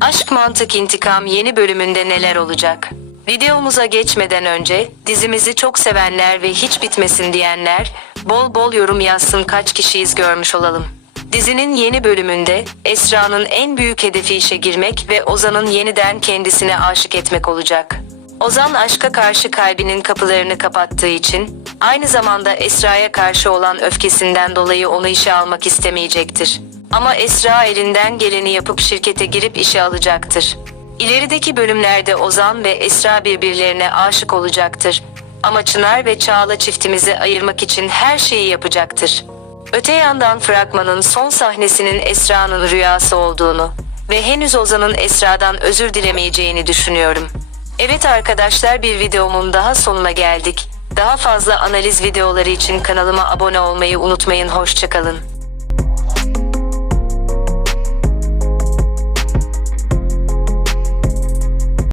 Aşk Mantık İntikam yeni bölümünde neler olacak? Videomuza geçmeden önce dizimizi çok sevenler ve hiç bitmesin diyenler bol bol yorum yazsın kaç kişiyiz görmüş olalım. Dizinin yeni bölümünde Esra'nın en büyük hedefi işe girmek ve Ozan'ın yeniden kendisine aşık etmek olacak. Ozan aşka karşı kalbinin kapılarını kapattığı için aynı zamanda Esra'ya karşı olan öfkesinden dolayı onu işe almak istemeyecektir. Ama Esra elinden geleni yapıp şirkete girip işe alacaktır. İlerideki bölümlerde Ozan ve Esra birbirlerine aşık olacaktır. Ama Çınar ve Çağla çiftimizi ayırmak için her şeyi yapacaktır. Öte yandan fragmanın son sahnesinin Esra'nın rüyası olduğunu ve henüz Ozan'ın Esra'dan özür dilemeyeceğini düşünüyorum. Evet arkadaşlar bir videomun daha sonuna geldik. Daha fazla analiz videoları için kanalıma abone olmayı unutmayın. Hoşçakalın.